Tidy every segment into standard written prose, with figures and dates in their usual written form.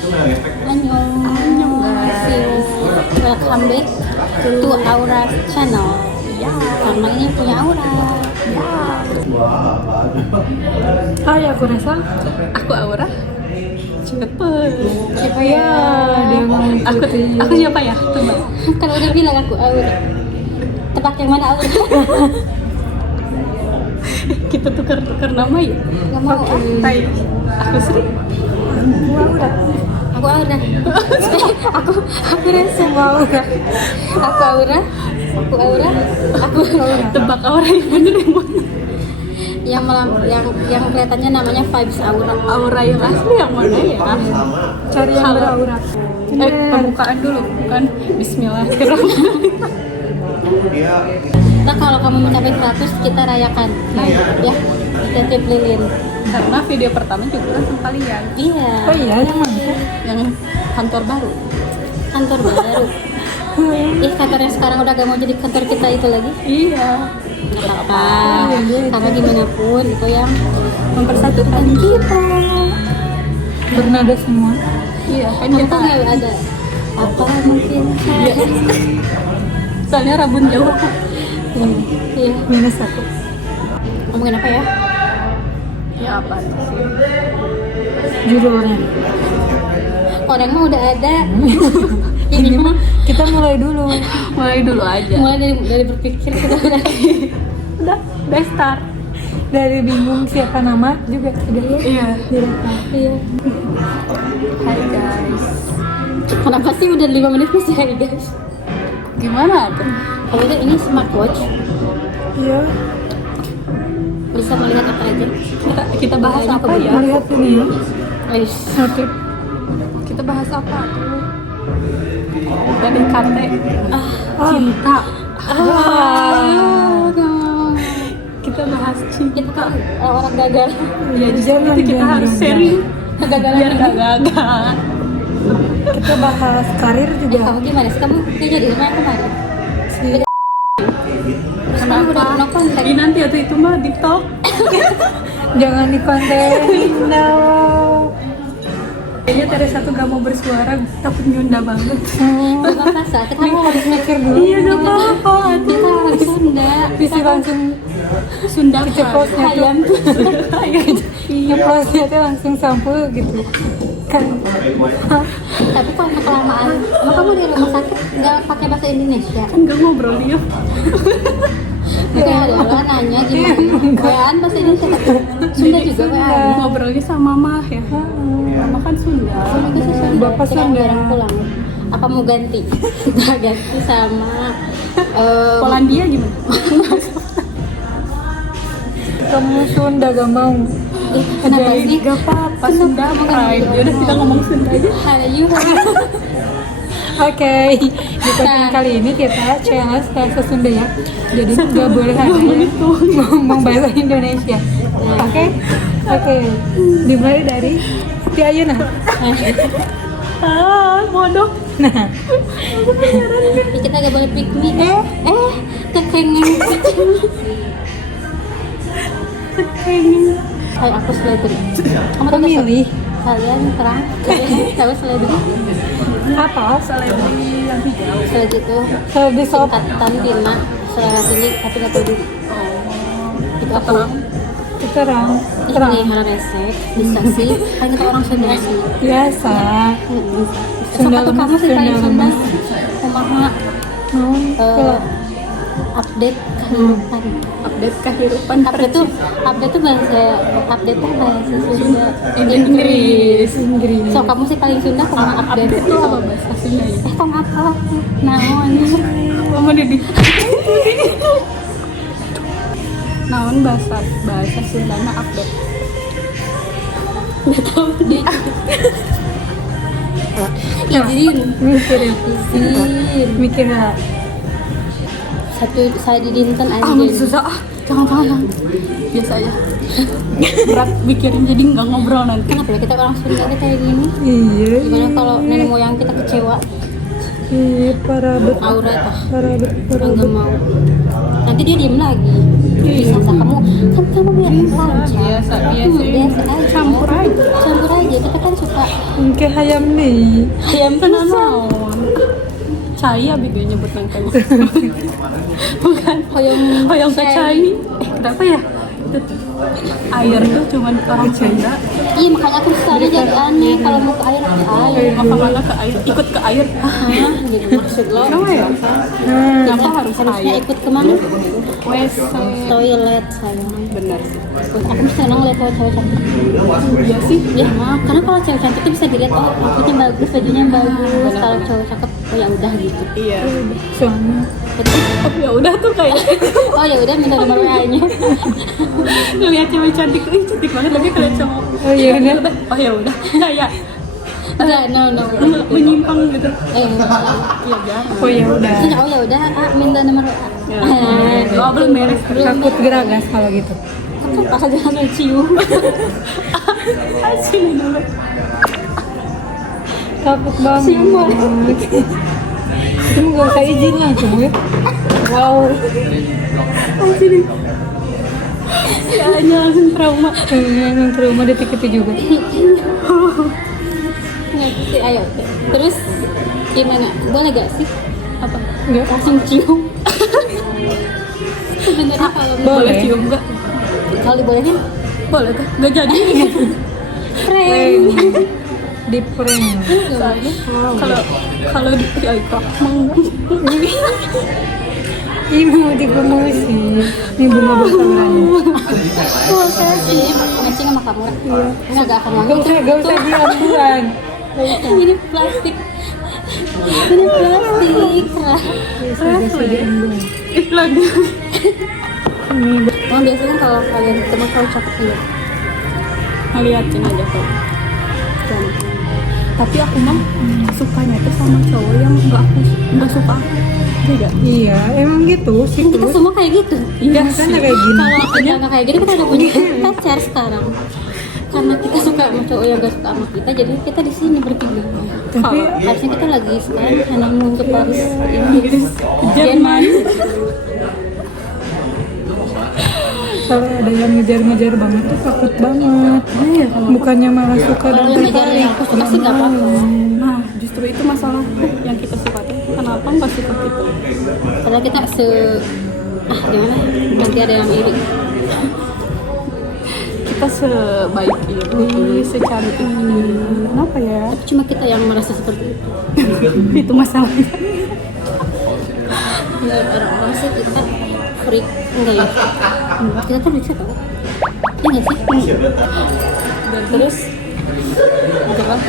Annyeong guys. Welcome back to Aura channel. Ya, karena ini punya Aura. Ya. Hai, aku Resa. Aku Aura. Cepet. Siapa Ya, ya? dia mau ngikutin. Aku siapa ya? Coba. Kan udah bilang aku Aura. Tebak yang mana Aura? Kita tukar nama ya. Gak mau. Hai. Aku Sri. Aku Aura. Aku Aura. aku Resa. Aura. Aku Aura. Aku Aura. Aku Aura. Tebak Aura yang bener yang mana? yang kelihatannya namanya Vibes Aura. Aura yang asli yang mana ya? Cari yang beraura. Pembukaan dulu bukan Bismillahirrahmanirrahim. Nah, kalau kamu mencapai 100 kita rayakan. Ya, kita tiup lilin. Karena video pertama juga kan sama kalian Iya. Oh iya, yang mana? yang kantor baru. Kantor baru. Kantor yang sekarang udah gak mau jadi kantor kita itu lagi. Iya. Gak apa-apa. Karena gimana pun itu yang Mempersatukan kita. Bernada semua. Iya kan Kamu kita. tuh gak ada apa mungkin. Iya. Soalnya Rabun jauh. Iya. Minus aku. Ngomongin apa ya? Ya apa sih? Judulnya. Orang mah udah ada. Ini mah Kita mulai dulu. Mulai dulu aja. mulai dari berpikir kita udah Udah start. Dari bingung siapa nama juga udah ya. Iya. Direkam. iya. Hai guys. Kenapa sih udah 5 menit masih hari guys? Gimana tuh? Kalau itu ini smartwatch Iya. bisa melihat apa aja. Kita bahas Banyak apa ya? Melihat ini ya. Guys, Notif. Kita bahas apa tuh? Dari kate. Cinta. Kita bahas cinta. kita kan orang gagal. Ya justru Jangan, itu kita jangan, harus jangan. sharing Kegagalan biar ini. gak gagal. Kita bahas karir juga. Kamu gimana sih? Kamu kerja di rumah yang kemarin? Si- Kamu udah pernah kontak? Ini nanti atau itu mah di talk. Jangan dikontenin. No. Kayaknya Teresa tuh gak mau bersuara, takut nyunda banget. Gak apa-apa, Sa. Kita mau Harus mikir dulu. Iya gak apa-apa. kita orang Sunda. Bisa langsung Sunda Cepetnya tuh. ayam tuh. Ayam. Iya. ngeplosnya tuh langsung sampo gitu. Kan Tapi kalau kelamaan, emang kamu di rumah sakit nggak pakai bahasa Indonesia? Kan gak ngobrol dia. Oke, ada orang nanya gimana? Wean bahasa Indonesia tapi Sunda juga wean. Ngobrolnya sama Mama ya. Mama kan Sunda. Sama bahasa Sunda. Bapak Kita Sunda. bareng pulang. Apa mau ganti? Kita ganti sama Polandia gimana? kamu Sunda gak mau. kenapa sih? Gak apa-apa Sunda Prime. Yaudah kita ngomong Sunda aja. Hayu. Oke, di konten kali ini kita challenge bahasa Sunda ya. Jadi nggak boleh ada yang ngomong bahasa Indonesia. Oke. Dimulai dari Siti Ayeuna. Bodoh. Nah, Kita gak boleh piknik. Kekengen. Hai, aku seledri. Kamu tahu nggak, pemilih kalian terang? Kalian tahu seledri? apa? Selebriti yang hijau. Seledri itu Lebih sob. singkatan Tina, selera tinggi tapi gak tahu diri. Itu aku. Terang. Ini hal resep, bisa sih. Kan kita orang Sunda sih. Biasa. Sunda Sunda kamu lemes, sih paling Sunda Sunda. lemes. Kumaha Naon? update kehidupan. Update kehidupan. Update tuh bahasa Sunda. Inggris. Inggris. So kamu sih paling Sunda kumaha update Update itu apa bahasa Sunda ya? Kong apa? Naon? Mama Didi. Naon bahasa Sundana update. Nggak tahu deh. Izin. Mikirin. Mikirin. Satu saya di dinten Ah, anjing. susah ah. Jangan. Biasa aja. Berat mikirin jadi nggak ngobrol nanti. Kenapa ya kita orang Sunda kita kayak gini? Iya. Gimana kalau nenek moyang kita kecewa? Iya, parabet. Aura tah. Parabet. Nggak mau. Nanti dia diem lagi. Bisa kamu kan kamu biar lancar. Biasa aja. campur aja. Campur aja. aja, tapi kan suka Kayak hayam nih. ayam Kenapa pisang. naon? Cai abi gue nyebut nangkanya. Bukan. Hoyong teh cai. Kenapa ya? Air tuh cuman orang Sunda. Iya makanya aku selalu jadi aneh kalau mau ke air ke air. Mau kemana ke air? Ikut ke air. Hah, gitu maksud lo? Kenapa ya? Kenapa harus Harusnya air? ikut kemana? WC. Toilet sayang. Bener sih. Aku senang lihat cowok cantik. Iya sih. Ya, karena kalau cewek cantik itu bisa dilihat oh outfitnya bagus, bajunya bagus. Kalau cowok cakep, oh ya udah gitu. Iya. Soalnya Oh ya udah tuh kayak Oh ya udah minta nomor WA-nya. ngeliat cewek cantik, ih cantik banget lagi kalian cowok. oh iya udah. Oh ya udah. Kayak Enggak, no. menyimpang gitu. Eh, Iya jangan. Oh ya udah. oh ya udah, minta nomor WA. Ya. Oh belum beres. Takut geragas kalau gitu. Kan pas aja jangan cium. Sini dulu. Takut banget. Itu nggak usah izin langsung ya. Wow. Sini. Ya hanya langsung trauma. Yang trauma detik itu juga. Nggak sih, ayo. Terus gimana? Boleh gak sih? Apa? Enggak. Langsung cium. Sebenarnya kalau Boleh Boleh. cium nggak? kalau dibolehin, Boleh kan? Nggak jadi. prank. Di prank. Soalnya kalau di ya itu Ini mau dipromosi. Ini bunga bakalan. Oh, saya sih matching sama kamu. Iya. Enggak akan wangi. Gak usah diambulan. Ini plastik. Ini plastik. lagi. Oh, biasanya kalau kalian ketemu cowok cakep ya. Ngeliatin aja kok. Tapi aku mah sukanya tuh sama cowok yang nggak suka. Beda. Iya, emang gitu sih Kita tuh. semua kayak gitu. Iya Kan kayak gini. Kalau kita nggak kayak gitu, kita udah punya pacar sekarang. Karena kita suka sama cowok yang gak suka sama kita, jadi kita di sini bertiga. Tapi Harusnya kita lagi sekarang honeymoon ke Paris, Inggris, Jerman. kalau ada yang ngejar-ngejar banget tuh takut banget. Bukannya malah suka dan Kalau yang ngejar tertarik. yang aku suka sih gak apa-apa. Nah, justru itu masalah yang kita suka tuh. Kenapa nggak suka kita? Padahal kita gimana? Nanti ada yang iri. Kita sebaik ini, secantik ini. Kenapa ya? Tapi cuma kita yang merasa seperti itu. Itu masalahnya. Menurut orang-orang sih kita freak, enggak ya? Kita tuh bisa tau. Iya nggak sih? Dan terus adalah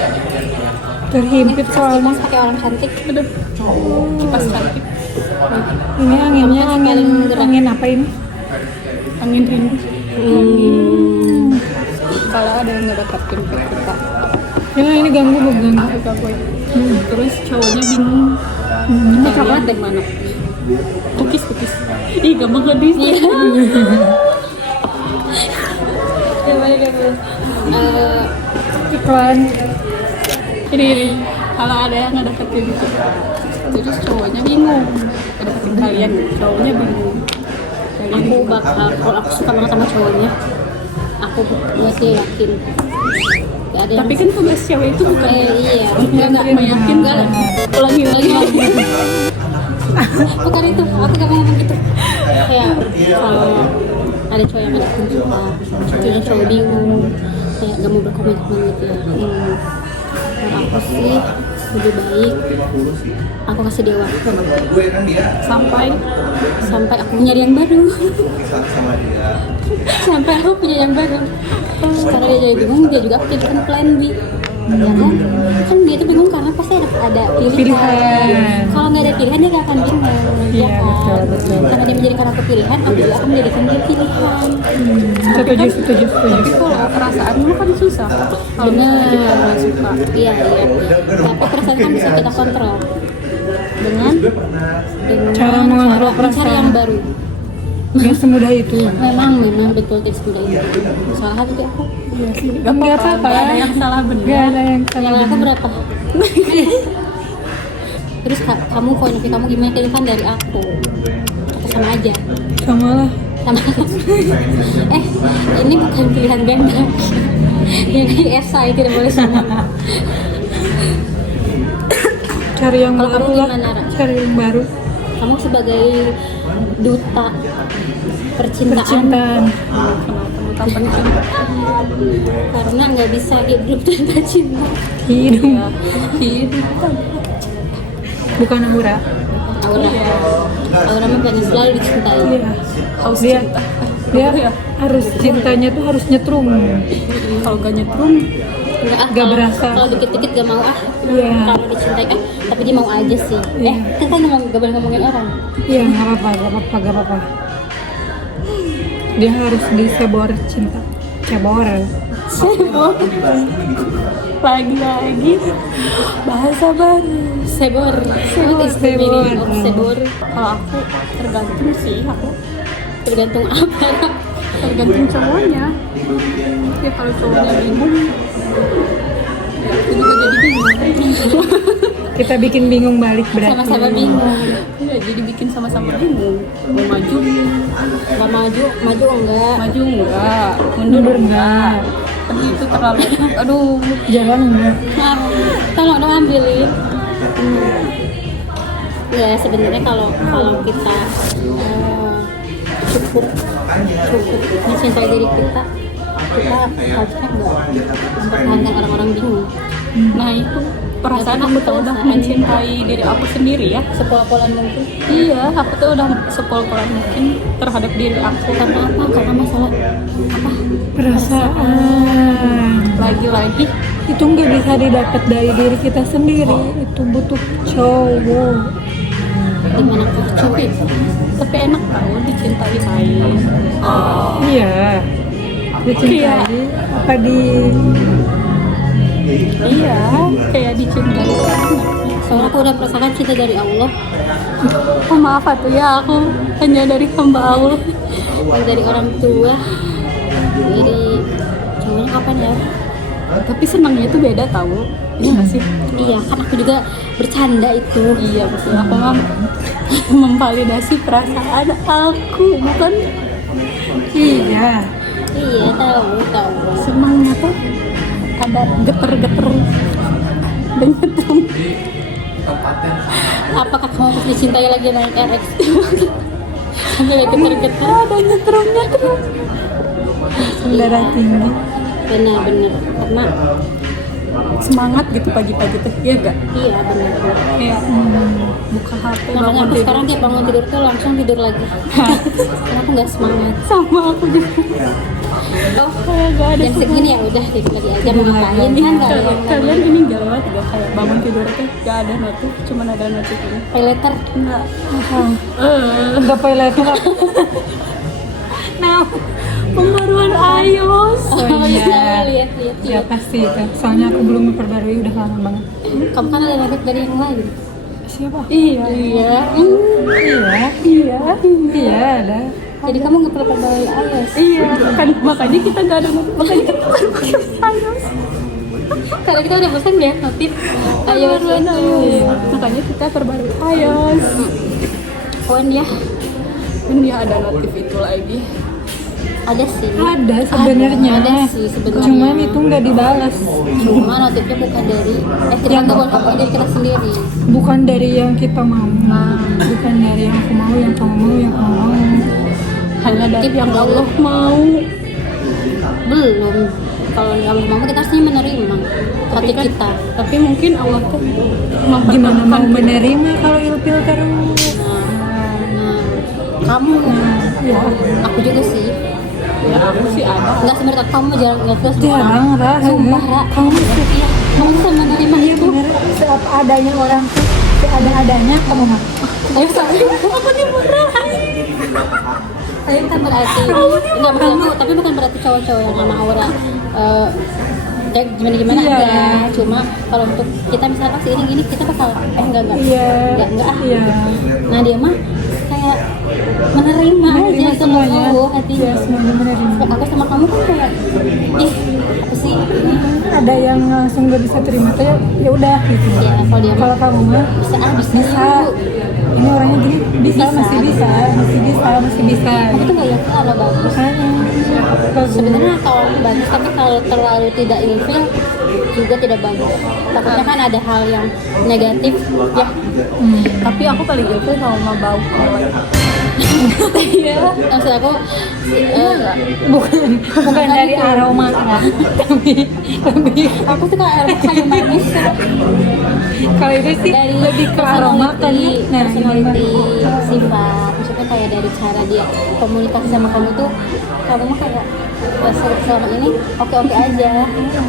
Terhimpit soalnya. Pakai orang cantik. aduh, kipas cantik, Ini anginnya angin apa ini? angin rindu. Kalau ada yang ngedeketin ke kita, Ya ini ganggu bukan? kita gue. Terus cowoknya bingung. Kita coklat dari mana? Cookies. Ih gampang habis. Iklan. Ini kalau ada yang ngedeketin gitu. Terus cowoknya bingung. Ngedeketin kalian, cowoknya bingung. Kalian Aku bakal, kalau aku suka banget sama cowoknya, aku buat dia yakin. Gak ada yang tapi kan tugas cewek itu bukan iya, nggak meyakinkan. Ulangi. bukan itu, aku gak mau ngomong gitu. Kayak kalau ada cowok yang ngedeketin suka, terus cowok bingung, kayak gak mau berkomitmen gitu ya. Kalau aku sih lebih baik aku kasih dia waktu sampai aku nyari yang baru. Sampai aku punya yang baru. Karena dia jadi bingung, dia juga aktifkan plan B. Ya kan dia tuh bingung karena pasti ada pilihan. Kalau nggak ada pilihan dia nggak akan bingung. Iya, kan? betul. Karena dia menjadikan aku pilihan, aku juga akan menjadikan dia pilihan. Setuju. Tapi kalau perasaan lu kan susah. Kalau Bener. kita nggak suka. Iya. Tapi perasaan kan bisa kita kontrol dengan Cara mengontrol mencari perasaan. yang baru. Gak semudah itu. Memang betul tidak semudah itu. Salah hati aku. Gak apa-apa. Nggak ada yang salah Gak benar. ada yang Yang salah. aku berapa? Terus kamu poin of view kamu gimana? Itu kan dari aku. Atau sama aja. Sama lah. Sama. Ini bukan pilihan ganda. Ini esai tidak boleh sama. Cari yang Kalau baru kamu lah, gimana, Ra? cari yang baru. Kamu sebagai duta percintaan, Percintaan. Kenapa penting? karena nggak bisa hidup tanpa cinta. Hidup. Hidup kan. Bukan Aura. Aura mah pengen selalu dicintai. Iya. Haus Dia cinta. dia Ya. harus cintanya tuh harus nyetrum. Kalau gak nyetrum, Nggak Nggak kalau- berasa. Kalau dikit-dikit gak mau Iya. Kalau dicintai tapi dia mau aja sih. Iya. Kita kan gak boleh ngomongin orang. Iya, nggak apa-apa. Dia harus disebor cinta. Cebor. sebor. Lagi bahasa baru. Sebor. Sebor. Sebor. Kalau aku tergantung sih, aku Tergantung apa? tergantung cowoknya. Ya kalau cowoknya bingung, ya aku juga jadi bingung. Kita bikin bingung balik berarti. Sama-sama bingung. Ya jadi bikin sama-sama bingung. Mau maju, Gak maju enggak. maju enggak, Mundur enggak. Kan itu terlalu, aduh. Jangan enggak. Tolong dong ambilin. Ya sebenarnya kalau kita cukup mencintai diri kita harusnya enggak mempertahankan orang-orang bingung. Nah itu perasaan aku tuh udah mencintai diri aku sendiri ya. Sepol-polan mungkin. Iya, aku tuh udah sepol-polan mungkin terhadap diri aku. Karena apa? Karena masalah apa? Perasaan. Lagi-lagi Itu nggak bisa didapat dari diri kita sendiri. Itu butuh cowok. Gimana kok coba? tapi enak tau dicintai lain. Iya. Dicintai apa di Iya, kayak dicintai enak. Soalnya aku udah merasakan cinta dari Allah, Oh maaf atuh ya, aku hanya dari hamba Allah. dari orang tua, dari cowoknya kapan ya? Tapi senangnya itu beda tau. Iya nggak sih? Iya, kan aku juga bercanda itu. Iya betul. Aku mah memvalidasi perasaan aku, bukan iya. Iya, tahu. senangnya tuh ada geter-geter dan nyetrum. Apakah kamu harus dicintai lagi naik RX? Sampai lagi getar-getar. Ada nyetrum. Darah tinggi. Benar. Karena Semangat gitu pagi-pagi tuh, ya enggak? iya benar. Kayak buka HP Makanya bangun aku tidur. sekarang tiap bangun tidur tuh langsung tidur lagi. Karena aku nggak semangat. Sama aku juga. Oh, Kayak gak ada jam segini ya udah tidur lagi aja mau ngapain kan nggak ada yang Kalian ini gak lewat gak kayak bangun tidur tuh gak ada notif, cuman ada notif ini. pay letter. Enggak. Nggak pay letter. Nah, pembaruan iOS. Oh iya, iya. lihat. Ya pasti itu. Soalnya aku belum memperbarui udah lama banget. Kamu kan ada notif dari yang lain. Siapa? Iya. Iya. Iya ada. Jadi kamu nggak perlu perbarui iOS. Iya, kan makanya kita gak ada notif. Makanya kita baru pakai iOS. Karena kita udah bosan ya notif iOS. Pembaruan iOS. Makanya kita perbarui iOS. Poin ya. Dan dia ada notif itu lagi. Ada sih. Ada sebenarnya. Ada sih sebenarnya. Cuman itu nggak dibalas. Cuma notifnya bukan dari tergantung dari kita sendiri. Bukan dari yang kita mau. Bukan dari yang aku mau, yang kamu mau, yang kamu mau. Hanya dari yang Allah mau. Belum. Kalau yang Allah mau kita harusnya menerima hati kan- kita. Tapi mungkin Allah tuh Gimana mau mempertemukan menerima kalau ilfil terus? Nah, kamu, Ya, Iya. aku juga sih. Ya aku sih ada. Enggak sebenarnya kamu jarang ngegas jarang Ra. Sumpah, Ra. Kamu sih. Iya, kamu bisa menerima Iya itu. bener. Seapa adanya orang tuh, seada-adanya kamu mah. Oh, aku dimarahin. Tapi kan berarti enggak berarti, tapi bukan berarti cowok-cowok yang sama Aura kayak gimana Iya. enggak. Cuma kalau untuk kita misalnya sih ini gini kita bakal enggak. Iya. Enggak. Iya. Nah, dia mah kayak kayak menerima aja semuanya. hatinya. Ya, semuanya menerima. Aku sama kamu kan kayak ih apa sih ini Ada yang langsung gak bisa terima tuh ya udah gitu. ya kalau dia Kalau kamu mah bisa bisa bisa. Ini orangnya gini bisa, Bisa. masih bisa. aku tuh nggak yakin kalau bagus. Sebenarnya kalau bagus tapi kalau terlalu tidak ilfil juga tidak bagus. Takutnya kan ada hal yang negatif ya. Tapi aku paling ilfil sama bau kolek. Iya. Maksud aku bukan dari aroma kan, tapi lebih aku tuh kayak kayu manis kalau itu sih dari lebih ke aroma kan. Nah, personality sifat maksudnya kayak dari cara dia komunikasi sama kamu tuh kamu mah kayak selama ini oke aja gitu.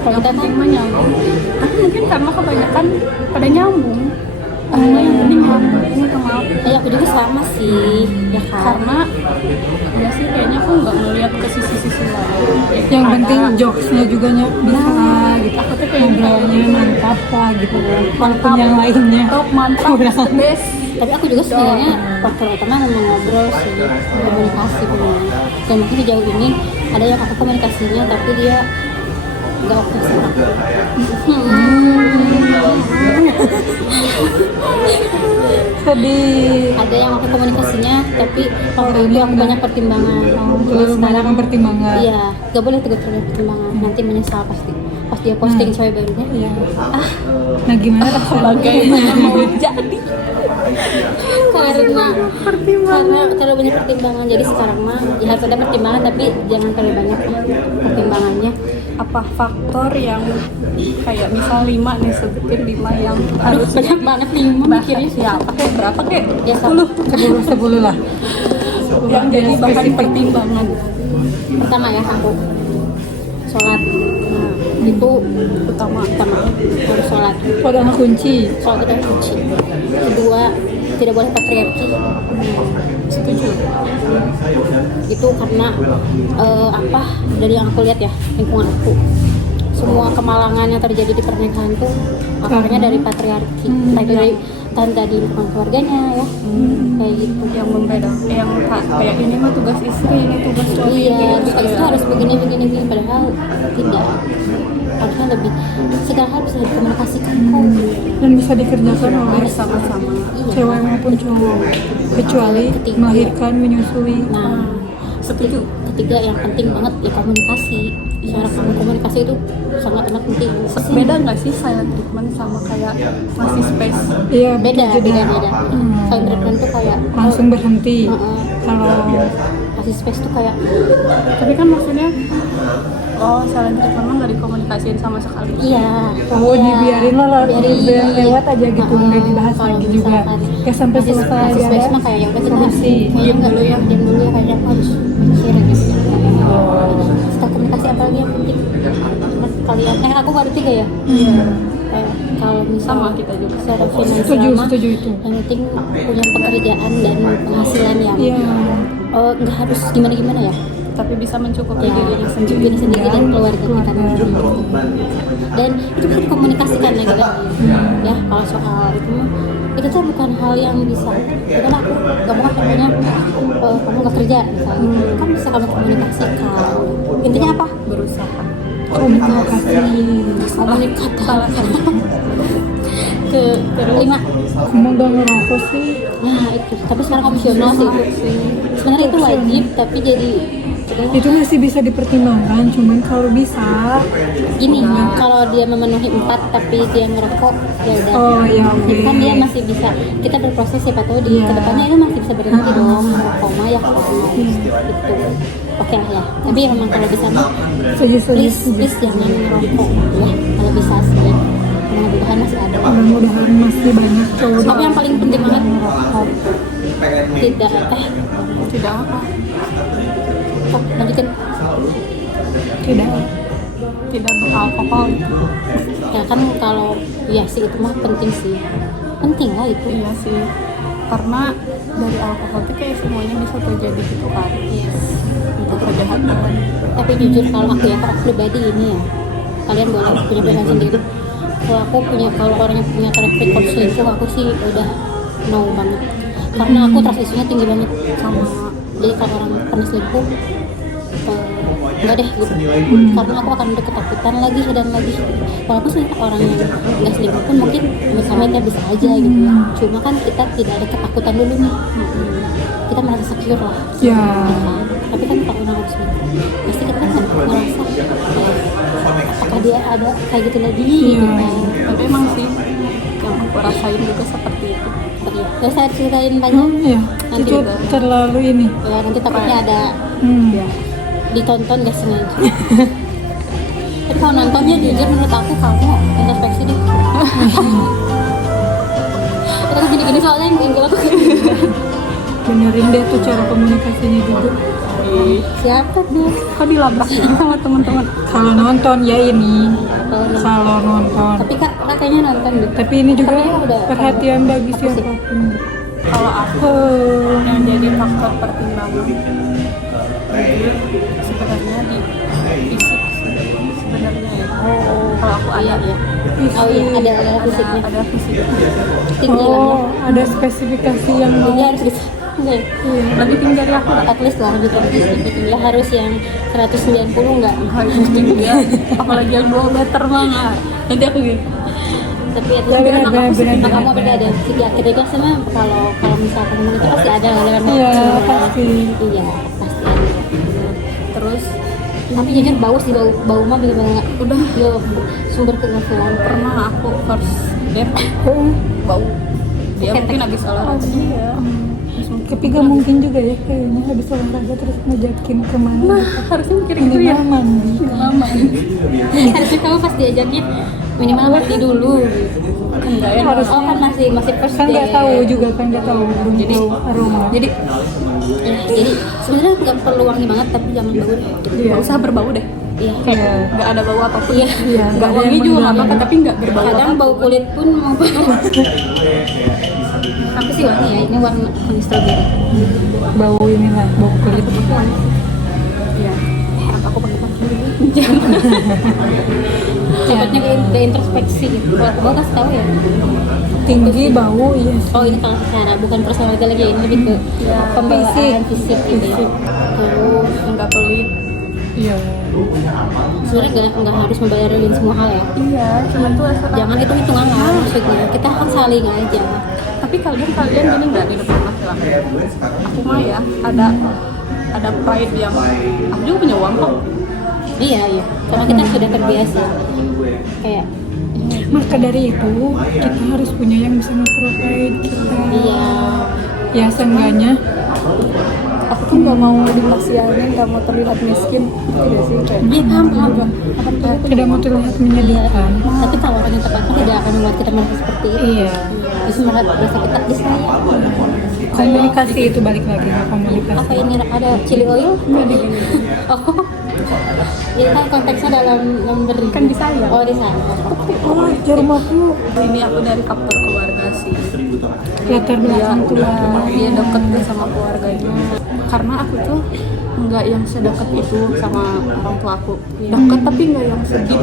Kalau Yang kita penting kan mah nyambung. Tapi mungkin karena kebanyakan pada nyambung. Yang penting nyambung sama aku. ya aku juga sama sih ya kan. Karena ya sih kayaknya aku nggak ngeliat ke sisi-sisi lain. yang Ada. penting jokesnya juga bisa gitu. Aku tuh kayak Ngobrolnya mantap lah gitu. Walaupun yang lainnya top mantap the best. Tapi aku juga sebenarnya faktor utama memang ngobrol sih, komunikasi memang. Dan mungkin sejauh ini ada yang aku komunikasinya tapi dia nggak oke sama aku. sedih. Ada yang aku komunikasinya tapi waktu ini itu aku enggak. banyak pertimbangan. Terlalu banyak mempertimbangkan. Iya, nggak boleh tegur pertimbangan. Nanti menyesal pasti. Pas dia posting cewek barunya. Iya. Nah gimana rasanya? Bagaimana mau jadi? karena terlalu banyak pertimbangan. Jadi sekarang mah ya harus ada pertimbangan tapi jangan terlalu banyak ya pertimbangannya. Apa faktor yang kayak misal 5 nih, sebutin 5 yang harus Banyak banget nih mikirnya siapa kayak berapa kayak Ya, 10 lah. yang jadi bahan Spesifik. pertimbangan. Pertama ya aku sholat. Nah, itu utama harus sholat. Padahal kunci. Sholat itu kunci. Kedua, tidak boleh patriarki. Setuju. Itu karena apa dari yang aku lihat ya lingkungan aku, semua kemalangan yang terjadi di pernikahan tuh akarnya dari patriarki. Entah itu dari tanda di lingkungan keluarganya ya kayak gitu. Yang membeda, yang kayak ini mah tugas istri, ini tugas suami. Iya, gitu. terus itu harus begini padahal tidak. Harusnya lebih segala hal bisa dikomunikasikan kok. Dan bisa dikerjakan oleh Sama-sama. cewek maupun cowok, kecuali melahirkan, menyusui. Nah, Setuju. ketiga yang penting banget ya komunikasi. Cara kamu komunikasi itu sangat penting. Beda nggak sih silent treatment sama kayak ngasih space? Iya, Beda. jeda. Silent treatment tuh kayak Langsung berhenti. Heeh. Kalau kasih space tuh kayak Tapi kan maksudnya, oh silent treatment mah nggak dikomunikasiin sama sekali. iya. oh iya, dibiarin lah, dibiarin lewat aja gitu, nggak dibahas Kalau lagi juga. misalkan Ya sampai kasih selesai space ada mah kayak ya udah kita solusi. diam dulu ya kayaknya aku harus mikir gitu. Setelah komunikasi apa lagi yang penting? Menurut kalian aku baru 3 ya. Kalau Sama misalnya kita juga. secara finansial mah Setuju itu. yang penting punya pekerjaan dan penghasilan yang Iya. nggak harus gimana ya, Tapi bisa mencukupi ya dirinya sendiri. diri sendiri dan keluarga kita dan itu bisa dikomunikasikan ya gitu ya. Kalau soal itu mah itu tuh bukan hal yang bisa itu lah aku gak mau katanya kamu gak kerja misalnya kan bisa kamu komunikasikan. Intinya apa? Berusaha. Komunikasi. Salah ke kelima. Kamu gak ngerokok sih? Nah itu tapi sekarang opsional sih itu sebenarnya itu wajib tapi jadi Itu masih bisa dipertimbangkan, cuman kalau bisa. gini kalau dia memenuhi 4 tapi dia ngerokok ya udah. Oh ya oke. Jadi kan dia masih bisa kita berproses siapa tahu di Iya. kedepannya itu masih bisa berhenti dong ngerokok mah ya kalau gitu. Oke lah ya. Tapi ya memang kalau bisa mah please jangan ngerokok ya kalau bisa sih. Mudah-mudahan masih ada. Mudah-mudahan masih banyak cowok. Tapi yang paling penting banget ngerokok tidak Tidak apa? lanjutin Tidak beralkohol. ya kan kalau ya sih itu mah penting lah itu. Iya sih. Karena dari alkohol itu kayak semuanya bisa terjadi gitu kan. Untuk kejahatan. Tapi jujur kalau aku ya kalau pribadi ini ya kalian boleh punya pilihan sendiri. Kalau orang yang punya track record selingkuh aku sih udah no banget, karena aku trust isunya tinggi banget sama. Jadi kalau orang pernah selingkuh enggak deh gitu, karena aku akan ada ketakutan lagi dan lagi. Walaupun sebenarnya orang yang nggak selingkuh pun mungkin misalnya bisa aja gitu ya, cuma kan kita tidak ada ketakutan dulu nih, kita merasa secure lah Ya. kan? Tapi kan kalau orang harus selingkuh pasti kita kan merasa apakah dia ada kayak gitu lagi gitu kan. Tapi emang sih yang aku rasain juga seperti itu. Terus saya ceritain banyak Ya, nanti itu juga. terlalu ini. Ya, nanti takutnya ada Ya. ditonton gak sengaja. Tapi kalau nontonnya jujur menurut aku kamu introspeksi deh. Terus gini-gini soalnya yang gue lakukan. Benerin deh tuh cara komunikasinya juga. Siapa tuh? Kok dilabrak sama teman-teman? Kalau nonton ya ini, Kalau nonton. kalau nonton. Tapi kak katanya nonton deh. Tapi ini juga Tapi udah- perhatian bagi Apa sih? siapapun. Kalau aku yang jadi faktor pertimbangan sebenarnya di fisik sih, sebenarnya ya. Kalau aku Iya ada iya. Oh iya ada fisiknya. ada fisik. Tinggi lah ya. Oh, ada spesifikasi yang Tinggi mau. harus bisa. Enggak ya? Lebih tinggi dari aku lah. At least lah gitu. Tinggi harus yang 190 enggak? Harus tinggi ya. Apalagi yang 2 meter banget. Nanti aku gitu. Tapi itu Ya, benar, benar, kamu benar. beda ada psikiater itu sama kalau misalkan ngomong itu pasti ada lah kan. Iya, Semua. pasti. Iya pasti ada. Terus tapi jujur bau sih, bau mah bener-bener udah ya sumber kegagalan. Pernah aku first date Oh, bau. Dia Ketek. mungkin habis olahraga. Iya. tapi gak mungkin juga ya kayaknya habis olahraga terus ngejakin kemana Nah, gitu. harusnya mikir gitu ya. Minimal mandi. Lama. Harusnya kamu pas diajakin minimal mandi dulu. Kan enggak ya. Harus- Oh kan masih first Kan nggak date. tahu juga kan nggak tahu belum Jadi- tahu aroma. Jadi Jadi sebenarnya nggak perlu wangi banget tapi jangan bau deh. Iya. nggak usah berbau deh. Iya. Iya. Nggak ada bau apapun. Iya. Iya, Nggak nggak ada wangi yang juga nggak mengganggu. apa-apa, tapi nggak berbau Kadang apapun. bau kulit pun mau bau. Tapi sih wangi ya, ini warna strawberry. Bau inilah bau kulit. Iya. Aku pakai parfum. Cepatnya ke introspeksi gitu. Bau kasih tahu ya. Tinggi bau iya sih. Oh ini kalau secara bukan personality lagi ya, ini lebih ke pembawaan fisik gitu ya. Terus Nggak pelit. Iya. sebenarnya nggak harus membayarin semua hal ya. Iya, cuma tuh asal. Jangan hitung-hitungan lah maksudnya. Kita kan saling aja. Tapi kalian gini nggak di depan laki-laki? Aku mah ya ada pride yang aku juga punya uang kok. Iya iya. Karena kita sudah terbiasa. Kayak Maka dari itu kita harus punya yang bisa nge-provide kita. iya. Ya seenggaknya Aku tuh nggak mau dikasihanin, nggak mau terlihat miskin, tidak sih kayak. Iya paham. tidak mau terlihat menyedihkan. Tapi kalau orang yang tepat tidak akan membuat kita merasa seperti itu. Iya. Justru malah merasa kita disayang. Komunikasi itu balik lagi ke Apa komunikasi. ini ada chili oil? Oh. Jadi kan konteksnya dalam memberi. Kan disayang. Oh disayang. Oh, jarum aku Ini aku dari faktor keluarga sih. latar belakang keluarga. Dia deket gak sama keluarganya. Karena aku tuh nggak yang sedekat itu sama orang tua aku. Deket tapi nggak yang sedih.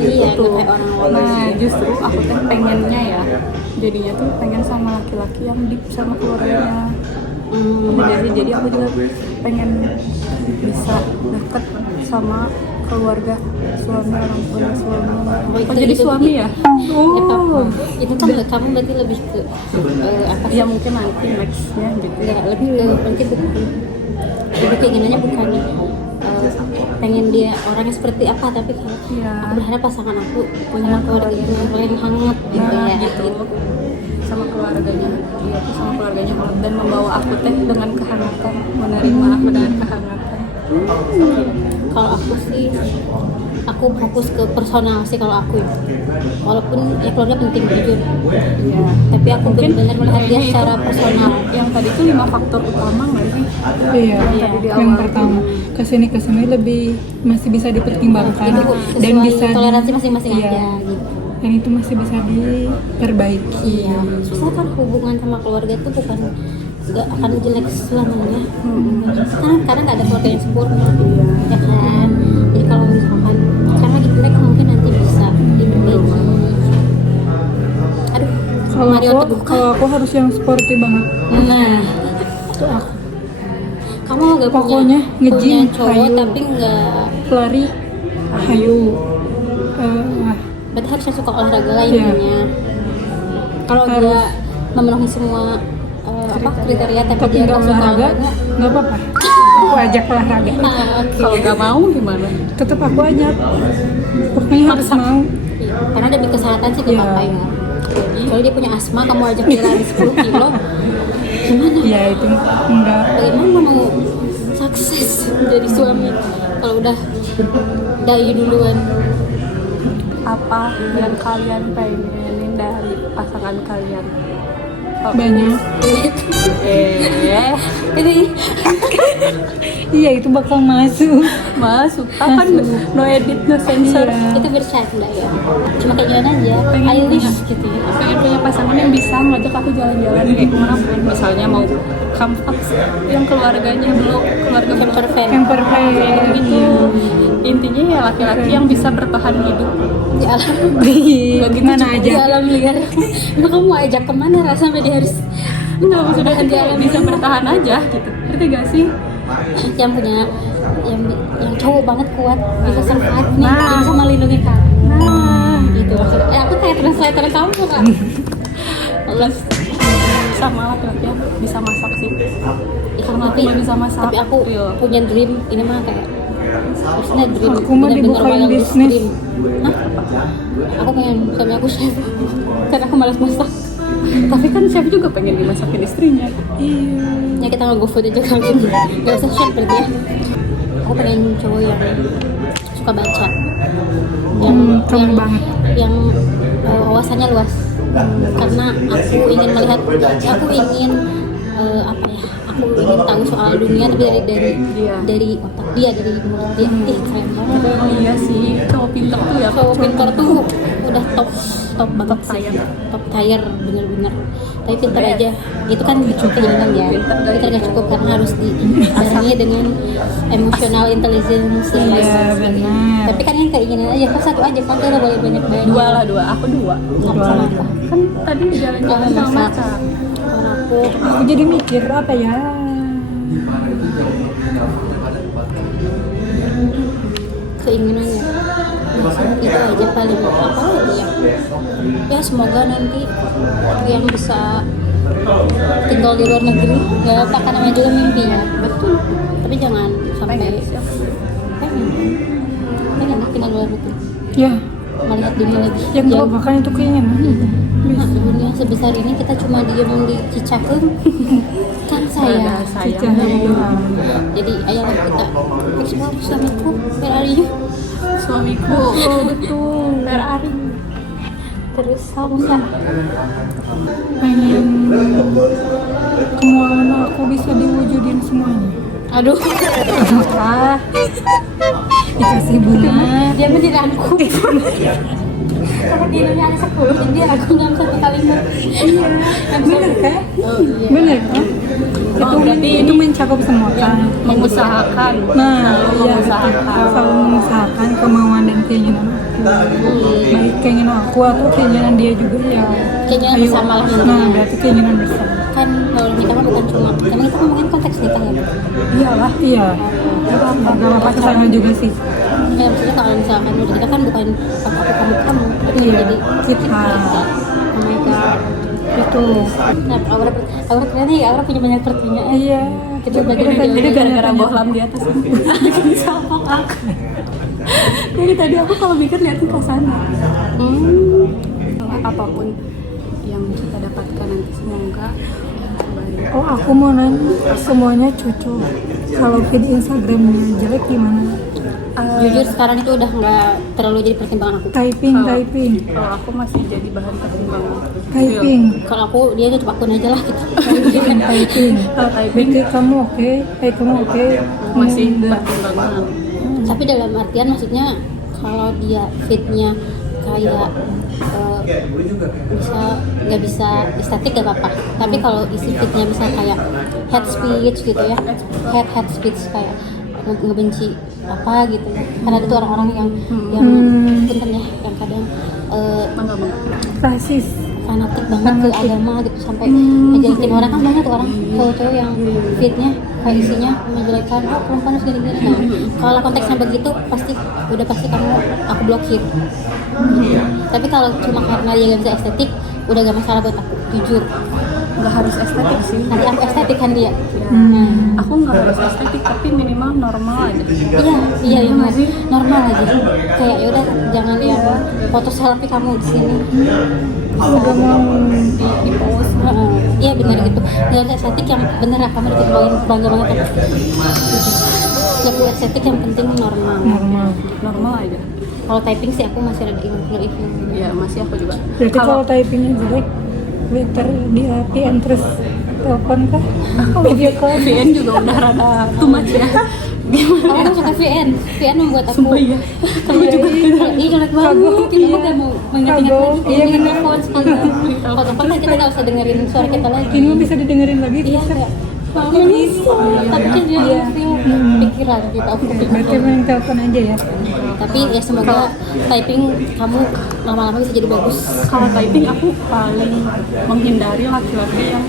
Iya, Gitu. nggak kayak orang lain. Nah justru aku tuh pengennya ya. Jadinya tuh pengen sama laki-laki yang deep sama keluarganya. Jadi aku juga pengen bisa deket sama keluarga suami, orang tua suami. itu- Jadi itu- suami ya? Ya, Pak. Itu kan kamu berarti lebih ke apa sih? Ya mungkin nanti nextnya gitu. Enggak, lebih ke mungkin lebih keinginannya bukan pengen dia orangnya seperti apa, tapi kayak Iya. aku berharap pasangan aku punya keluarga itu yang hangat gitu Nah, ya. gitu sama keluarganya, dia tuh sama keluarganya hangat dan membawa aku teh dengan kehangatan, menerima aku dengan kehangatan. Kalau aku sih aku fokus ke personal sih kalau aku ya. Walaupun ya keluarga penting jujur. Iya. Tapi aku benar-benar melihat dia kayaknya itu secara personal. Yang tadi tuh 5 faktor utama nggak sih? Iya, Tadi di yang awal. pertama kesini lebih masih bisa dipertimbangkan Itu dan sesuai bisa toleransi masing-masing iya, aja gitu. dan itu masih bisa diperbaiki. Iya, susah kan hubungan sama keluarga itu bukan nggak akan jelek selamanya. Karena kadang nggak ada keluarga yang sempurna, ya kan. Jadi kalau misalkan sekarang lagi jelek mungkin nanti bisa diperbaiki. Aduh, Kalau aku harus yang sporty banget. Nah, Itu aku. kamu gak Pokoknya punya nge-gym, cowok hayu. tapi nggak, Pelari, hayu. berarti harus yang suka olahraga lah Iya. intinya. Kalau Harus. dia memenuhi semua kriteria tapi Tapi dia nggak nggak suka olahraga, olahraga, nggak apa-apa. Aku ajak olahraga. Kalau nggak mau gimana? Tetap aku ajak. Pokoknya harus mau. karena demi kesehatan sih gak Iya. apa-apa ya. Soalnya dia punya asma, kamu ajak dia lari 10 kilo, gimana? Ya itu enggak. Bagaimana mau sukses jadi suami kalau udah dayu duluan? Apa yang kalian pengenin dari pasangan kalian? Banyak. Ini Iya itu bakal masuk. Masuk, kan no edit, no sensor. Iya. itu bercanda ya, cuma keinginan aja. Pengen I wish punya- gitu ya. Pengen punya pasangan yang bisa ngajak aku jalan-jalan kayak kemana pun, misalnya mau kampak yang keluarganya belum keluarga Camper van Yang perfect. gitu. Intinya ya laki-laki yang bisa bertahan hidup. di alam, Iya, gimana di aja. alam liar. Emang kamu mau ajak kemana rasanya sampai dia harus Enggak, maksudnya kan dia bisa bertahan aja gitu. Ngerti gak sih? yang punya yang cowok banget kuat, bisa survive nih, Nah. yang bisa melindungi kamu. Nah, Gitu maksudnya. Aku kayak translator kamu kak. plus sama laki-laki yang bisa masak sih. Karena aku nggak bisa masak. Tapi aku Iya. punya dream, ini mah kayak maksudnya dream. Aku mah bener-bener dibukain wildest bisnis. dream. Hah? Aku pengen suami aku chef karena aku malas masak. Tapi kan chef juga pengen dimasakin istrinya. Ya kita nggak go food aja kali ini. Gak usah chef berarti ya. Aku pengen cowok yang suka baca, yang Kamu banget. yang wawasannya luas. Karena aku ingin melihat, aku ingin apa ya? Aku ingin tahu soal dunia tapi dari otak dia, dari mulut dia. Keren banget. Iya sih, cowok pintar tuh ya. Cowok pintar tuh udah top banget Top sih. tier. Top tier bener-bener. Tapi pintar aja, itu kan keinginan ya. Pintar gak cukup karena harus dibarengi dengan emotional intelligence yang lain. Iya benar. Tapi kan yang keinginan aja, kan satu aja, kan tidak boleh banyak-banyak. Dua, aku dua. Sama apa? Kan tadi jalan-jalan sama masak. Kalau aku Aku jadi mikir apa ya? keinginannya itu aja paling apa lagi ya semoga nanti yang bisa tinggal di luar negeri nggak apa kan namanya juga mimpi ya, betul, tapi jangan sampai pengen tinggal di luar negeri, Ya, melihat dunia lagi yang jauh. bahkan itu keinginan. Nah, dunia sebesar ini kita cuma diem di Cicaheum kan saya Cicaheum. jadi ayolah kita explore. Suamiku where are you? Suamiku, oh betul. Ferrari. Terus kamu kan Pengen kemauan aku bisa diwujudin semuanya. aduh Ah, dikasih bunga. dia mendirangku karena di Indonesia ada 10 jadi dia aku nggak satu kalimat. Iya Bener kan? oh iya Bener kan? Oh, berarti itu mencakup semua kan? Mengusahakan. Nah, iya, mengusahakan. selalu mengusahakan kemauan dan keinginan aku. Baik keinginan aku atau keinginan dia juga ya. Keinginan Ayo. bersama lah Nah, intinya. berarti keinginan bersama. Kan kalau nikah kan bukan cuma karena kita ngomongin konteks nikah ya. Iyalah, iya. Gak apa-apa kesana juga sih. Ya maksudnya kalau misalkan udah nikah kan bukan aku kamu tapi Iya, jadi kita. oh my god. Itu. Nah, Aura keren ya, Aura punya banyak pertanyaan. Iya. Kita bagi Jadi gara-gara tanya. bohlam di atas bikin salpok aku. Jadi tadi aku kalau mikir lihatnya ke sana. Apapun yang kita dapatkan nanti semoga baik. Oh, aku mau nanya, semuanya cocok. Kalau feed Instagramnya jelek gimana? Jujur sekarang itu udah nggak terlalu jadi pertimbangan aku. Typing. Kalau aku masih jadi bahan pertimbangan. Typing. Kalau aku dia tutup akun aja lah gitu. Typing. Kalau typing Berarti kamu oke? Kamu oke? masih Enggak. pertimbangan. Tapi dalam artian maksudnya kalau dia fitnya kayak bisa nggak bisa estetik gak apa-apa. Tapi kalau isi fitnya bisa kayak head speech gitu ya, head speech kayak ngebenci apa gitu ya. Karena itu orang-orang yang punten ya, yang kadang Bangga. Rasis. fanatik banget ke agama gitu sampai ngejelekin orang. Kan banyak tuh orang cowok-cowok yang fitnya kayak isinya menjelekkan perempuan harus gini-gini. Nah, kalau konteksnya begitu pasti kamu aku blokir. Tapi kalau cuma karena dia gak bisa estetik, udah gak masalah buat aku, jujur. Nggak harus estetik sih. Nanti aku estetik kan dia. Aku nggak harus estetik tapi minimal normal aja. Iya normal aja. Kayak ya udah jangan yang foto selfie kamu di sini. Udah mau Di post. Iya benar gitu. Jangan estetik yang bener lah, kamu dikit bangga banget kan. Gak perlu estetik, yang penting normal. Normal aja. Kalau typing sih aku masih ada ilmu. Ya masih aku juga. berarti kalau typingnya jelek Twitter dia VN terus telepon kah? Video call? VN juga udah rada too much ya. Gimana? Aku suka VN membuat aku. Sumpah ya. Kamu juga. Ini jelek banget. Kita udah mau mengingat-ingat lagi. Iya Ini benar. telepon sekali. Kalau telepon kan kita nggak usah dengerin suara kita lagi. Ini mah bisa didengerin lagi. Iya kayak bisa. Tapi kan dia pikiran kita. Berarti main telepon aja ya. Tapi ya semoga typing kamu lama-lama bisa jadi bagus. Kalau typing aku paling menghindari laki-laki yang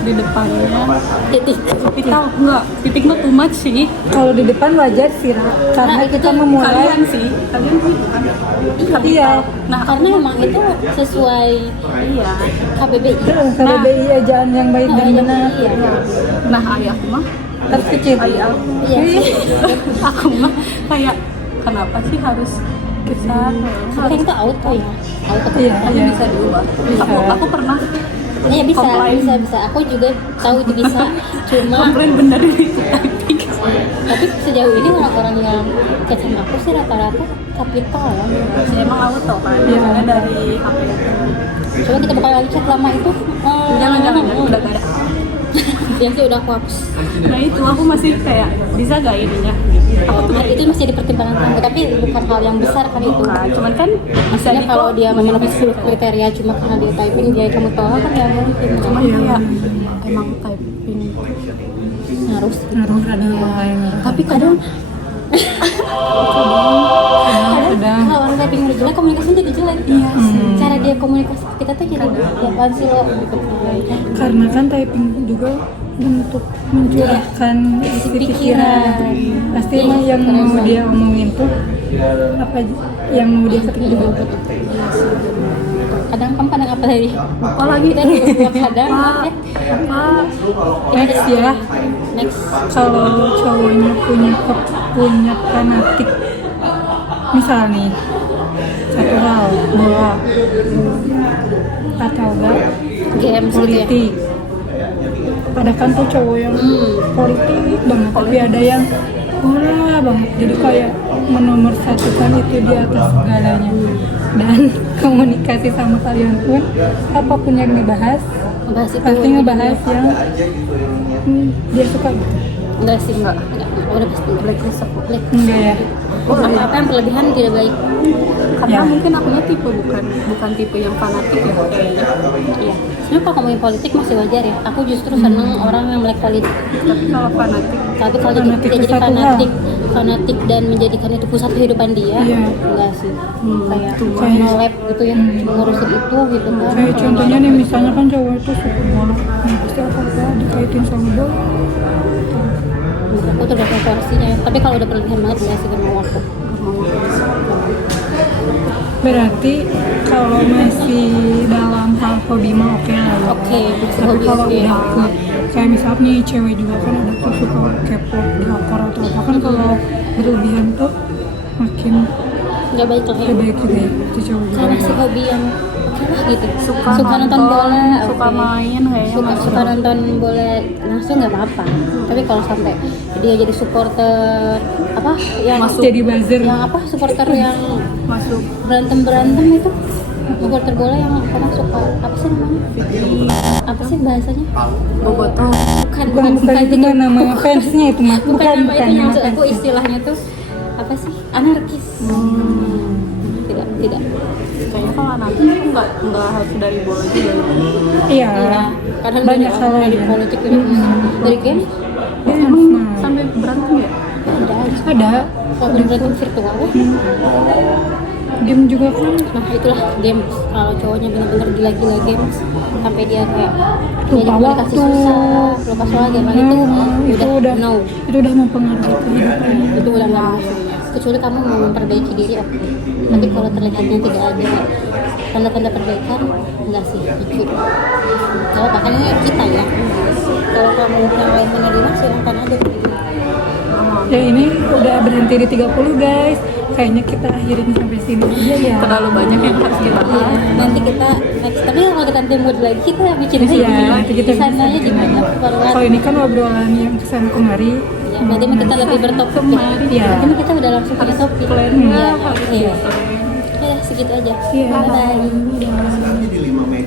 di depannya Titik. kapital. Enggak, titik mah too much sih. Kalau di depan wajar sih, Ra. Karena Nah, kita itu memulai. Kalian sih bukan kapital. Iya. Nah, Karena memang itu sesuai iya. KBBI. KBBI ejaan yang baik dan benar. Iya. Nah, ayahku mah Harus kecil. ayah Iya. aku mah kayak kenapa sih harus besar? Tapi itu auto ya. Auto. Iya, Tapi iya. bisa diubah. Aku pernah Iya bisa, Komplain. bisa. Aku juga tahu itu bisa. Cuma komplain bener di typing. tapi sejauh ini orang-orang yang kecil aku sih rata-rata kapital ya. Ya, emang auto kan, Iya. biasanya dari HP. Coba kita bakal lagi chat lama itu. Jangan udah gak ada. Ya sih udah aku hapus. Nah itu aku masih kayak bisa gak ininya? Aku tuh Nah, itu masih dipertimbangkan kamu, tapi bukan hal yang besar kan itu. bukan, cuman kan bisa Maksudnya kalau dia memenuhi seluruh kriteria cuma karena dia typing dia kamu tolak kan ya mungkin. cuman Iya. kayak emang typing. Harus. Harus ada yang Tapi kadang sedang. Kalau orang typing udah jelek, komunikasinya jadi jelek. Iya. Cara dia komunikasi ke kita tuh jadi ya apaan sih lo gitu. Karena kan typing juga untuk mencurahkan isi pikiran. Pasti emang yang mau dia omongin tuh apa aja yang mau dia ketik juga. Kadang apa tadi? lupa lagi Kita juga kadang maaf ya. Next ya, Next. kalau cowoknya punya fanatik, misal nih satu hal bola atau enggak Games gitu ya. politik. Ada kan tuh cowok yang politik banget, tapi ada yang bola banget. Jadi kayak menomorsatukan itu di atas segalanya. Dan komunikasi sama kalian pun apapun yang dibahas Ngebahas itu. pasti ngebahas yang dia suka gitu. Enggak sih, enggak. Udah pasti blacklist aku. black. Enggak ya? Apa yang berlebihan tidak baik. Karena Ya. mungkin akunya tipe bukan tipe yang fanatik ya kayaknya. Iya. Sebenarnya kalau ngomongin politik masih wajar ya. Aku justru seneng orang yang melek politik. Tapi kalau fanatik Tapi kalau Fanatik dia ke jadi satu fanatik dan menjadikan itu pusat kehidupan dia, Iya. enggak sih. Kayak Kayak- nolep gitu ya, cuma ngurusin itu gitu kan. Kayak contohnya nih, misalnya kan cowok itu suka bola, nah pasti apa-apa dikaitin sama bola. Aku tergantung porsinya ya. Tapi kalau udah berlebihan banget enggak sih, gak mau aku. Berarti kalau masih dalam hal hobi mah oke lah ya. Oke, masih Tapi hobi, kalau oke. udah ke kayak misalnya nih cewek juga kan ada tuh suka K-pop, drakor atau apa kan, kalau berlebihan tuh makin Enggak baik lah ya. gak baik juga ya si cowok juga. Karena si hobi yang kalah gitu. suka nonton bola, suka oke. main kayaknya suka nonton bola langsung nggak apa-apa. Tapi kalau sampai dia jadi supporter apa yang Jadi buzzer. yang apa supporter yang masuk berantem itu, supporter bola yang orang suka apa sih namanya? Apa sih bahasanya? Bobotoh. Bukan itu mah nama fansnya itu mah. Bukan nama itu, nama maksud aku fansnya. istilahnya tuh apa sih? Anarkis. Tidak. Kayaknya kalau anak itu nggak harus dari bola juga. Iya. Iya. Kadang Banyak dari hal dari ya. politik juga bisa. Dari game Dia Emang nah, sampai berantem ya? ada aja. ada Kalau berantem virtual ya. game juga kan. Nah itulah games, kalau cowoknya benar-benar gila-gila games sampai dia kayak Lupa dia dikasih waktu. susah, lupa sholat ya Bang, itu udah no, itu udah mempengaruhi kehidupan. itu udah nggak masuk. Kecuali kamu mau memperbaiki diri, oke. Tapi kalau terlihatnya tidak ada tanda-tanda perbaikan, enggak sih, dikit. Kalau makanya kita ya, kalau kamu yang lain menerima silahkan aja. Ya ini udah berhenti di 30 guys. Kayaknya kita akhirin sampai sini aja ya. Terlalu banyak yang harus dibahas. Nanti kita next, tapi kalau kita nanti mood lagi kita bikin Iya, lagi. nanti kita Di sananya bisa. gimana? Kalau ini kan obrolan yang kesan kemari. Ya, nanti mah kita lebih bertopik Kemari, ya. Tapi kita udah langsung ke topik. Iya. Iya. Ya, segitu aja. Iya. Bye. Udah. di 5 Mei.